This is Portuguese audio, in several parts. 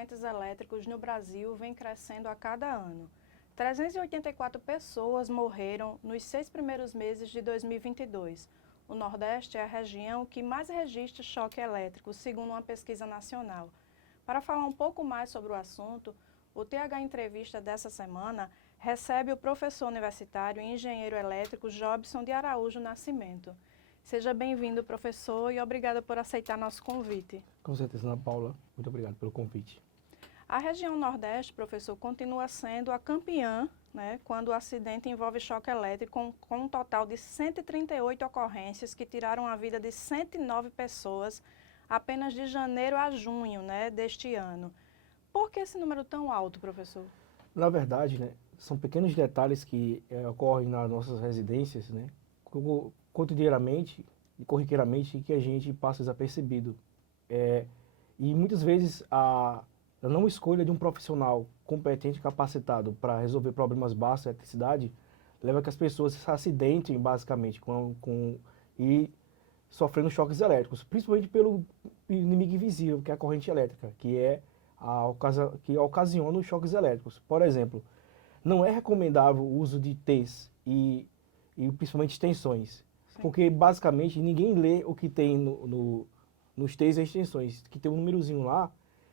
acidentes elétricos no Brasil vem crescendo a cada ano. 384 pessoas morreram nos 6 primeiros meses de 2022. O Nordeste é a região que mais registra choque elétrico, segundo uma pesquisa nacional. Para falar um pouco mais sobre o assunto, o TH Entrevista dessa semana recebe o professor universitário e engenheiro elétrico Jobson de Araújo Nascimento. Seja bem-vindo, professor, e obrigada por aceitar nosso convite. Com certeza, Ana Paula. Muito obrigado pelo convite. A região Nordeste, professor, continua sendo a campeã, né, quando o acidente envolve choque elétrico, com um total de 138 ocorrências que tiraram a vida de 109 pessoas apenas de janeiro a junho, né, deste ano. Por que esse número tão alto, professor? Na verdade, né, são pequenos detalhes que ocorrem nas nossas residências, né, cotidianamente e corriqueiramente, que a gente passa desapercebido. E muitas vezes a não escolha de um profissional competente e capacitado para resolver problemas básicos de eletricidade leva a que as pessoas se acidentem, basicamente, e sofrendo choques elétricos, principalmente pelo inimigo invisível, que é a corrente elétrica, que ocasiona os choques elétricos. Por exemplo, não é recomendável o uso de T's e principalmente extensões, porque basicamente ninguém lê o que tem nos T's e extensões, que tem um númerozinho lá,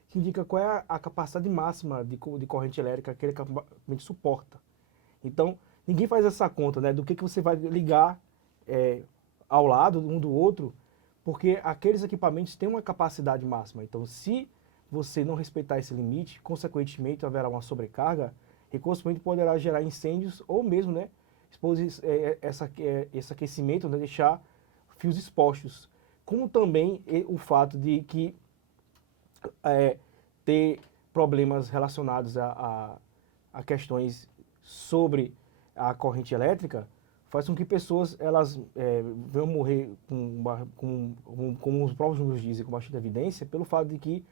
que indica qual é a capacidade máxima de corrente elétrica que aquele equipamento suporta. Então, ninguém faz essa conta, né, do que você vai ligar ao lado um do outro, porque aqueles equipamentos têm uma capacidade máxima. Então, se você não respeitar esse limite, consequentemente haverá uma sobrecarga e, consequentemente, poderá gerar incêndios ou mesmo, né, esse aquecimento, né, deixar fios expostos. Como também o fato de que ter problemas relacionados a questões sobre a corrente elétrica faz com que pessoas venham morrer, como os próprios números dizem, com bastante evidência, pelo fato de que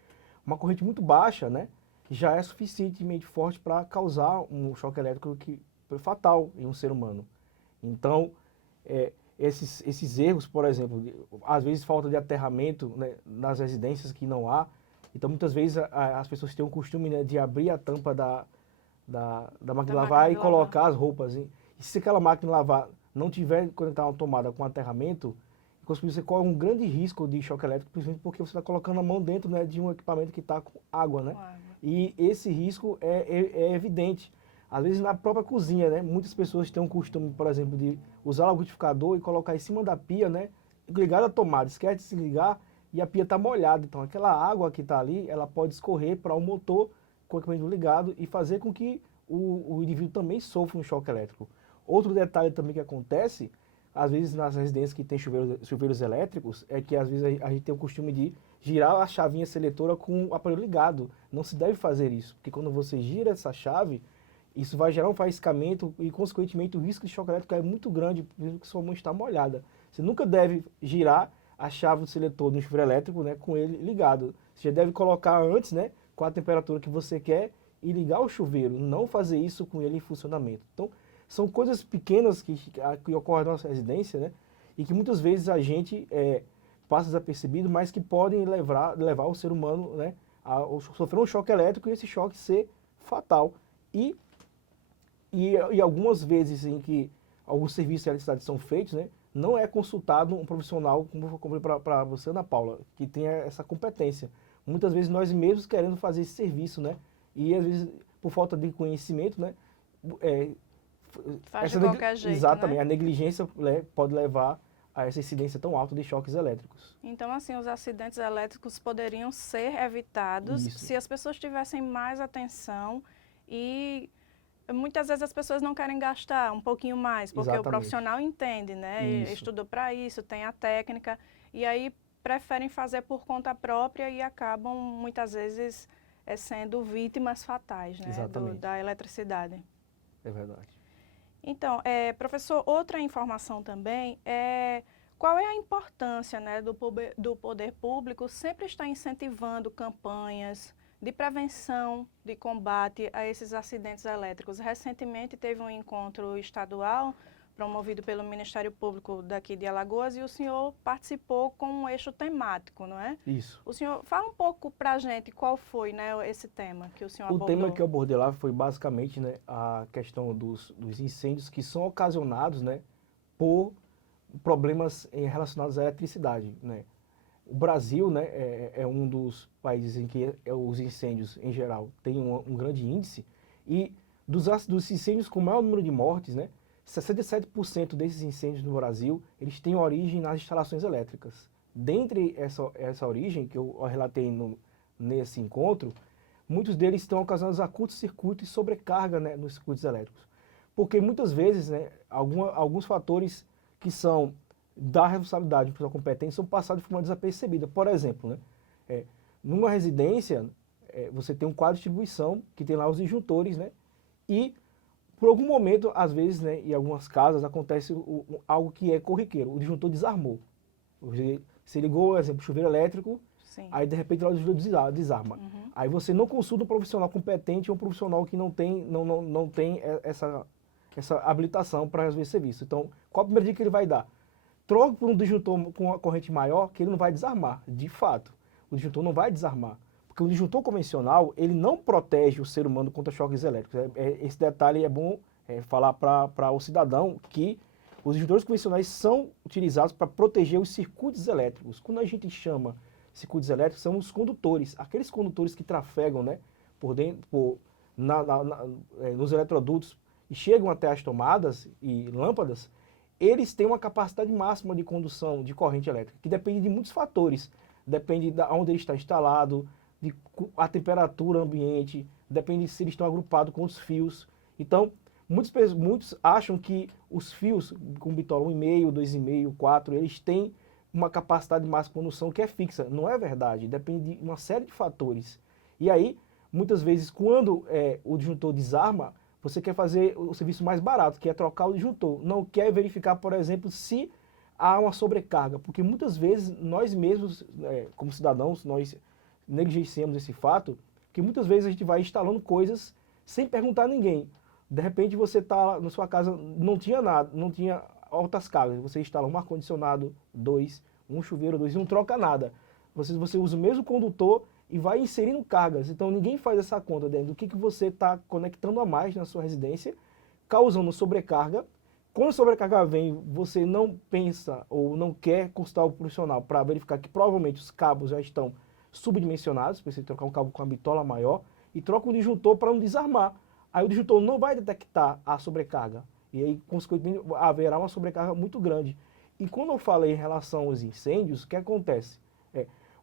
uma corrente muito baixa, né, já é suficientemente forte para causar um choque elétrico fatal em um ser humano. Então, esses erros, por exemplo, às vezes falta de aterramento, né, nas residências que não há. Então, muitas vezes as pessoas têm o costume, né, de abrir a tampa da máquina de lavar e colocar as roupas. E se aquela máquina de lavar não tiver conectada a uma tomada com aterramento, você corre um grande risco de choque elétrico, principalmente porque você está colocando a mão dentro, né, de um equipamento que está com água, né? E esse risco é evidente. Às vezes na própria cozinha, né, muitas pessoas têm o costume, por exemplo, de usar o liquidificador e colocar em cima da pia, né, ligado à tomada, esquece de se ligar e a pia está molhada. Então aquela água que está ali, ela pode escorrer para o motor com o equipamento ligado e fazer com que o indivíduo também sofra um choque elétrico. Outro detalhe também que acontece, às vezes nas residências que tem chuveiros elétricos, é que às vezes a gente tem o costume de girar a chavinha seletora com o aparelho ligado. Não se deve fazer isso, porque quando você gira essa chave, isso vai gerar um faiscamento e, consequentemente, o risco de choque elétrico é muito grande, porque sua mão está molhada. Você nunca deve girar a chave do seletor do chuveiro elétrico, né, com ele ligado. Você deve colocar antes, né, com a temperatura que você quer e ligar o chuveiro, não fazer isso com ele em funcionamento. Então, são coisas pequenas que ocorrem na nossa residência, né, e que muitas vezes a gente passa desapercebido, mas que podem levar o ser humano, né, a sofrer um choque elétrico e esse choque ser fatal. E algumas vezes em que alguns serviços de eletricidade são feitos, né, não é consultado um profissional, como eu falei para você, Ana Paula, que tenha essa competência. Muitas vezes nós mesmos querendo fazer esse serviço, né, e às vezes por falta de conhecimento, né, faz de qualquer jeito, exatamente, né? A negligência, né, pode levar a essa incidência tão alta de choques elétricos. Então, assim, os acidentes elétricos poderiam ser evitados se as pessoas tivessem mais atenção e muitas vezes as pessoas não querem gastar um pouquinho mais, porque Exatamente. O profissional entende, né? Estudou para isso, tem a técnica, e aí preferem fazer por conta própria e acabam, muitas vezes, sendo vítimas fatais, né, da eletricidade. É verdade. Então, professor, outra informação também é qual é a importância, né, do poder público sempre estar incentivando campanhas de prevenção, de combate a esses acidentes elétricos. Recentemente teve um encontro estadual promovido pelo Ministério Público daqui de Alagoas, e o senhor participou com um eixo temático, não é? Isso. O senhor fala um pouco para a gente qual foi, né, esse tema que o senhor O abordou. tema que eu abordei lá foi basicamente, né, a questão dos incêndios que são ocasionados, né, por problemas relacionados à eletricidade, né. O Brasil, né, é um dos países em que os incêndios, em geral, tem um grande índice, e dos incêndios com maior número de mortes, né, 67% desses incêndios no Brasil, eles têm origem nas instalações elétricas. Dentre essa origem, que eu relatei nesse encontro, muitos deles estão ocasionados a curto-circuito e sobrecarga, né, nos circuitos elétricos. Porque muitas vezes, né, alguns fatores que são da responsabilidade de pessoa competente são passados de forma desapercebida. Por exemplo, né, numa residência, você tem um quadro de distribuição que tem lá os disjuntores, né, e por algum momento, às vezes, né, em algumas casas, acontece algo que é corriqueiro, o disjuntor desarmou. Você ligou, por exemplo, chuveiro elétrico, Sim. aí de repente lá o disjuntor desarma. Uhum. Aí você não consulta um profissional competente ou um profissional que não tem essa habilitação para resolver esse serviço. Então, qual a primeira dica que ele vai dar? Troque por um disjuntor com uma corrente maior, que ele não vai desarmar, de fato. O disjuntor não vai desarmar. Porque o disjuntor convencional, ele não protege o ser humano contra choques elétricos. Esse detalhe é bom falar para o cidadão que os disjuntores convencionais são utilizados para proteger os circuitos elétricos. Quando a gente chama circuitos elétricos, são os condutores, aqueles condutores que trafegam, né, por dentro, nos eletrodutos e chegam até as tomadas e lâmpadas. Eles têm uma capacidade máxima de condução de corrente elétrica, que depende de muitos fatores. Depende de onde ele está instalado, a temperatura ambiente, depende se eles estão agrupados com os fios. Então, muitos acham que os fios com bitola 1,5, 2,5, 4, eles têm uma capacidade máxima de condução que é fixa. Não é verdade, depende de uma série de fatores. E aí, muitas vezes, quando o disjuntor desarma, você quer fazer o serviço mais barato, que é trocar o disjuntor. Não quer verificar, por exemplo, se há uma sobrecarga, porque muitas vezes nós mesmos, como cidadãos, nós negligenciamos esse fato, que muitas vezes a gente vai instalando coisas sem perguntar a ninguém. De repente você está na sua casa, não tinha nada, não tinha altas cargas, você instala um ar-condicionado, 2, um chuveiro, 2, e não troca nada. Você usa o mesmo condutor e vai inserindo cargas. Então ninguém faz essa conta dentro do que você está conectando a mais na sua residência, causando sobrecarga. Quando a sobrecarga vem, você não pensa ou não quer consultar o profissional para verificar que provavelmente os cabos já estão subdimensionados, precisa trocar um cabo com uma bitola maior, e troca um disjuntor para não desarmar. Aí o disjuntor não vai detectar a sobrecarga, e aí, consequentemente, haverá uma sobrecarga muito grande. E quando eu falei em relação aos incêndios, o que acontece?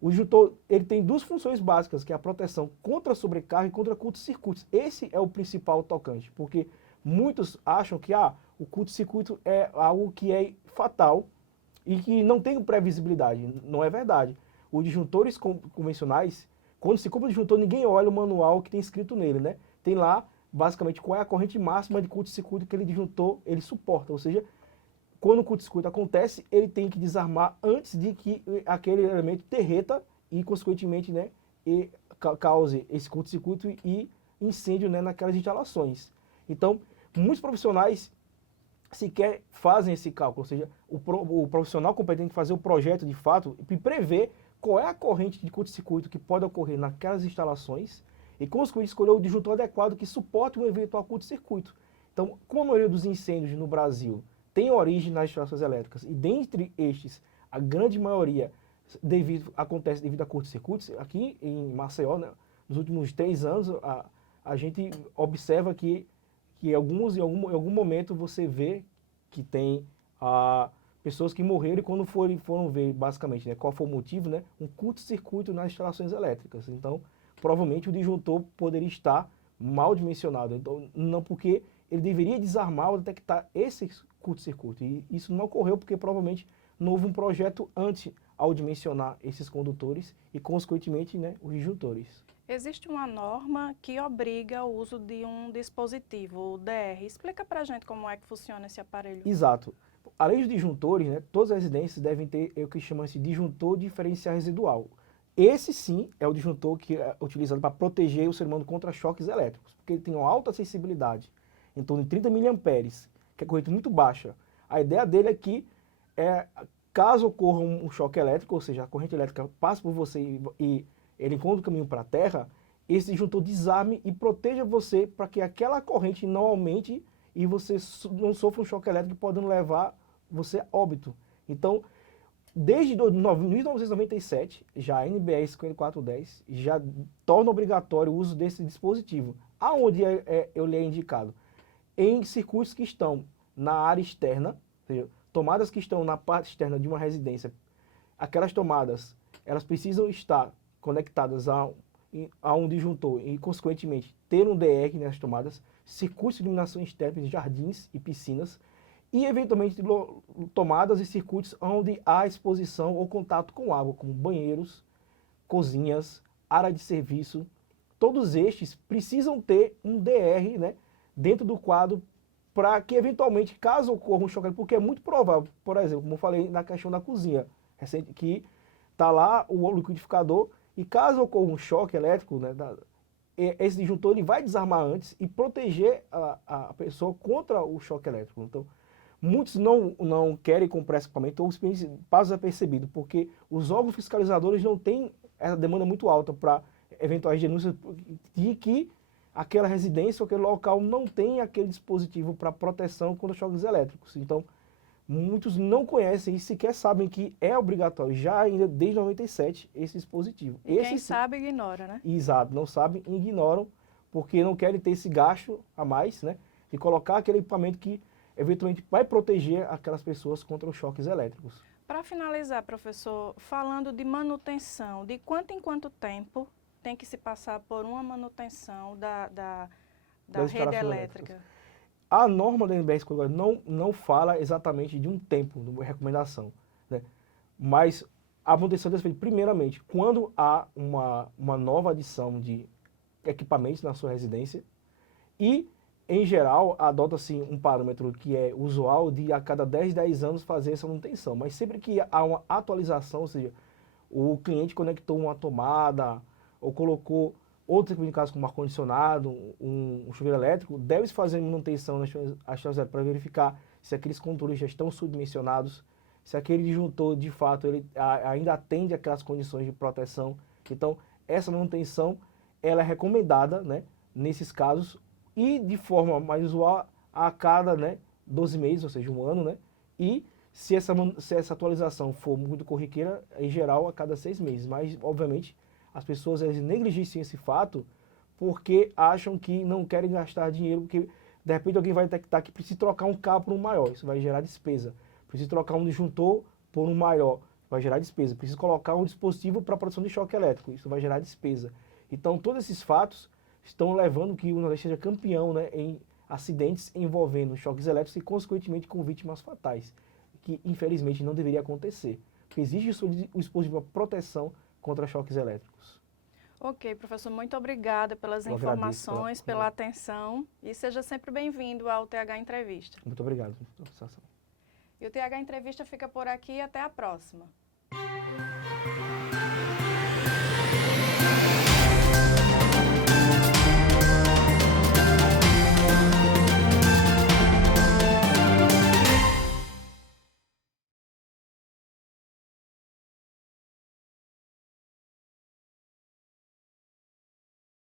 O disjuntor ele tem duas funções básicas, que é a proteção contra a sobrecarga e contra curtos-circuitos. Esse é o principal tocante, porque muitos acham que o curto-circuito é algo que é fatal e que não tem previsibilidade. Não é verdade. Os disjuntores convencionais, quando se compra o disjuntor, ninguém olha o manual que tem escrito nele, né? Tem lá, basicamente, qual é a corrente máxima de curto-circuito que aquele disjuntor ele suporta. Ou seja, quando o curto-circuito acontece, ele tem que desarmar antes de que aquele elemento derreta e, consequentemente, né, cause esse curto-circuito e incêndio, né, naquelas instalações. Então, muitos profissionais sequer fazem esse cálculo, ou seja, o profissional competente tem que fazer o projeto de fato e prever qual é a corrente de curto-circuito que pode ocorrer naquelas instalações e, consequentemente, escolher o disjuntor adequado que suporte um eventual curto-circuito. Então, como a maioria dos incêndios no Brasil tem origem nas instalações elétricas e, dentre estes, a grande maioria acontece devido a curto-circuitos, aqui em Maceió, né, nos últimos 3 anos, a gente observa que em algum momento você vê que tem pessoas que morreram e quando foram ver, basicamente, né, qual foi o motivo, né, um curto-circuito nas instalações elétricas. Então, provavelmente o disjuntor poderia estar mal dimensionado. Então, não porque ele deveria desarmar ou detectar esse curto-circuito. E isso não ocorreu porque provavelmente não houve um projeto antes ao dimensionar esses condutores e, consequentemente, né, os disjuntores. Existe uma norma que obriga o uso de um dispositivo, o DR. Explica pra gente como é que funciona esse aparelho. Exato. Além dos disjuntores, né, todas as residências devem ter o que chama-se disjuntor diferencial residual. Esse sim é o disjuntor que é utilizado para proteger o ser humano contra choques elétricos, porque ele tem uma alta sensibilidade, em torno de 30 mA, que é corrente muito baixa. A ideia dele é que, caso ocorra um choque elétrico, ou seja, a corrente elétrica passa por você e ele encontra o caminho para a Terra, esse disjuntor desarme e proteja você para que aquela corrente não aumente e você não sofra um choque elétrico podendo levar você a óbito. Então, desde 1997, já a NBR 5410 já torna obrigatório o uso desse dispositivo. Aonde ele é indicado? Em circuitos que estão na área externa, ou seja, tomadas que estão na parte externa de uma residência. Aquelas tomadas, elas precisam estar conectadas a um disjuntor e, consequentemente, ter um DR nessas tomadas, circuitos de iluminação externa, jardins e piscinas, e, eventualmente, tomadas e circuitos onde há exposição ou contato com água, como banheiros, cozinhas, área de serviço. Todos estes precisam ter um DR, né, dentro do quadro para que, eventualmente, caso ocorra um choque, porque é muito provável, por exemplo, como eu falei na questão da cozinha, que está lá o liquidificador, e caso ocorra um choque elétrico, né, esse disjuntor ele vai desarmar antes e proteger a pessoa contra o choque elétrico. Então, muitos não querem comprar esse equipamento, ou passa desapercebido, porque os órgãos fiscalizadores não têm essa demanda muito alta para eventuais denúncias de que aquela residência ou aquele local não tem aquele dispositivo para proteção contra choques elétricos. Então, muitos não conhecem e sequer sabem que é obrigatório, já ainda desde 97, esse dispositivo. E quem sabe ignora, né? Exato, não sabem e ignoram, porque não querem ter esse gasto a mais, né? De colocar aquele equipamento que eventualmente vai proteger aquelas pessoas contra os choques elétricos. Para finalizar, professor, falando de manutenção, de quanto em quanto tempo tem que se passar por uma manutenção da rede elétrica? A norma da NBR não fala exatamente de um tempo, de uma recomendação, né? Mas a manutenção deve ser feita primeiramente quando há uma nova adição de equipamentos na sua residência e, em geral, adota-se um parâmetro que é usual de a cada 10 anos fazer essa manutenção. Mas sempre que há uma atualização, ou seja, o cliente conectou uma tomada ou colocou outros equipamentos como ar-condicionado, um chuveiro elétrico, deve-se fazer manutenção nas estações para verificar se aqueles controles já estão subdimensionados, se aquele disjuntor, de fato, ele ainda atende aquelas condições de proteção. Então, essa manutenção ela é recomendada, né, nesses casos, e de forma mais usual a cada, né, 12 meses, ou seja, um ano, né, e se essa atualização for muito corriqueira, em geral, a cada 6 meses. Mas, obviamente, as pessoas elas negligenciam esse fato porque acham que não querem gastar dinheiro, porque de repente alguém vai detectar que precisa trocar um cabo por um maior, isso vai gerar despesa. Precisa trocar um disjuntor por um maior, vai gerar despesa. Precisa colocar um dispositivo para produção de choque elétrico, isso vai gerar despesa. Então, todos esses fatos estão levando que o Nordeste seja campeão, né, em acidentes envolvendo choques elétricos e, consequentemente, com vítimas fatais, que infelizmente não deveria acontecer, porque existe o dispositivo de proteção contra choques elétricos. Ok, professor, muito obrigada pelas informações, pela atenção e seja sempre bem-vindo ao TH Entrevista. Muito obrigado. E o TH Entrevista fica por aqui, até a próxima.